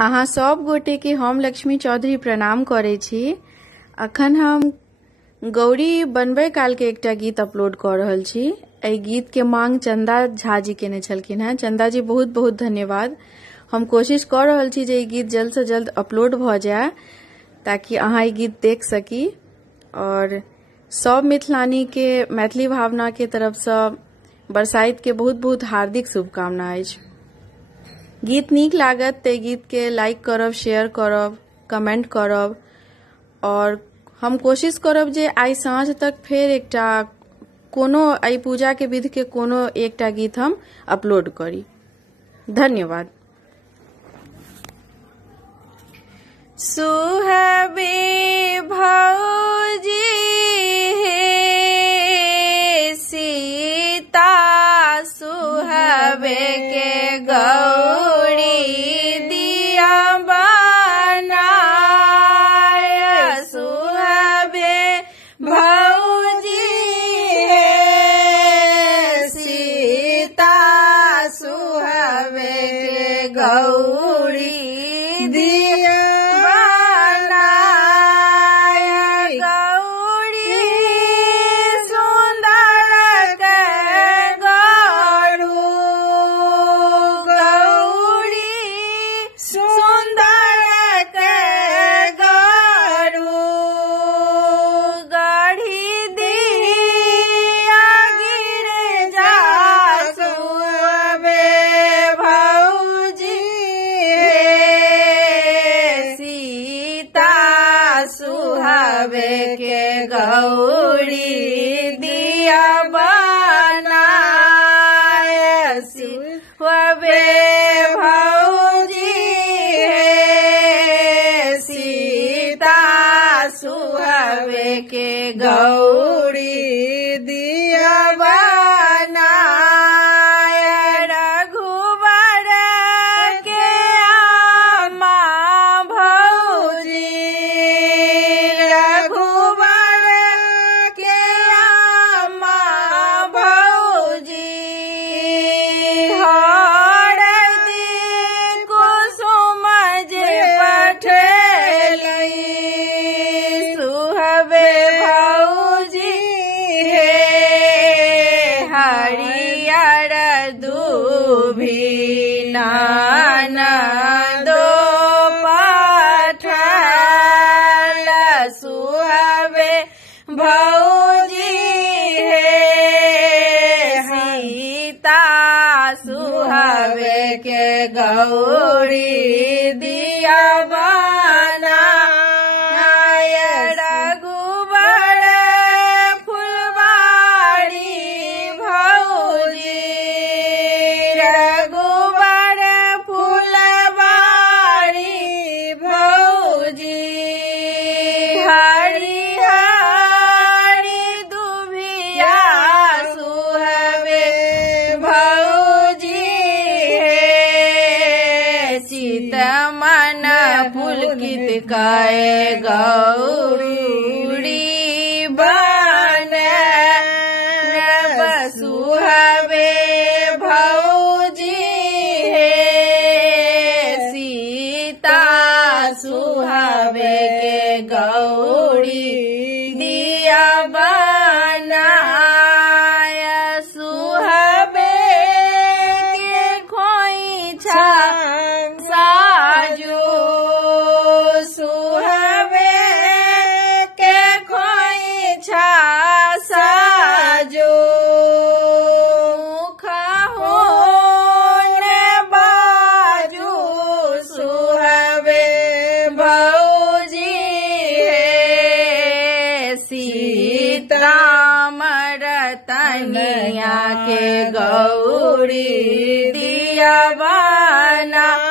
अहाँ सब गोटे के हम लक्ष्मी चौधरी प्रणाम करे छी। अखन हम गौरी बनबे काल के एकटा गीत अपलोड कर रहल छी। एहि गीत के मांग चंदा झा जी केने छलखिन हैं। चंदा जी बहुत बहुत धन्यवाद। हम कोशिश कर रहल छी जे ई गीत जल्द से जल्द अपलोड भ जाए ताकि अहाँ ई गीत देख सकी। और सब मिथिलानी के मैथिली भावना के तरफ से बरसाइत के बहुत बहुत हार्दिक शुभकामना अछि। गीत नीक लागत ते गीत के लाइक करब, शेयर करब, कमेंट करब और हम कोशिश करब जे आई साँझ तक फेर एकटा कोनो आई पूजा के विधि के कोनो एकटा गीत हम अपलोड करी। धन्यवाद। सुहबे भौजी सीता सुहबे के गौरी दिया बनाय। सुहबे भौजी सीता सुहबे के गौरी दिया सुहबे के गौरी दिया बनाय। सुहबे भौजी सीता सुहबे के गौरी दिया बनाय। रघुवर के आमा भौजी नंदो पठल सुहबे भौजी सीता सुहबे के गौरी दिया बनाय। रघुवर फुलवारी भौजी मन पुलकित कए गौरी बने। सुहबे भौजी सीता सुहबे के गौरी दिया बनाय। सुहबे के खोइछा साजो सुहबे के खोइछा साजो मुखहोने बाजू सुहबे भौजी सीता रतनिया के गौरी दिया बनाय।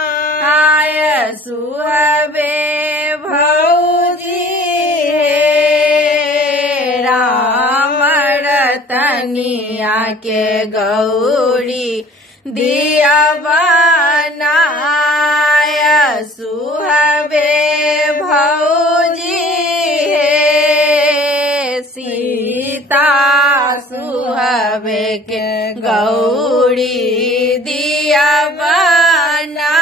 सुहबे भौजी राम रतनिया के गौरी दिया बनाय। सुहबे भौजी सीता सुहबे के गौरी दिया बनाय।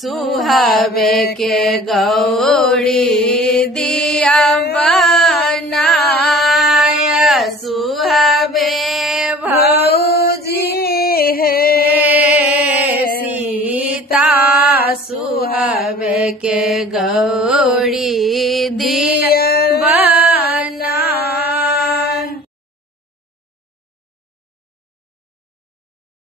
सुहावे के गौरी दिया बनाय सुहावे भौजी है सीता सुहावे के गौरी दिया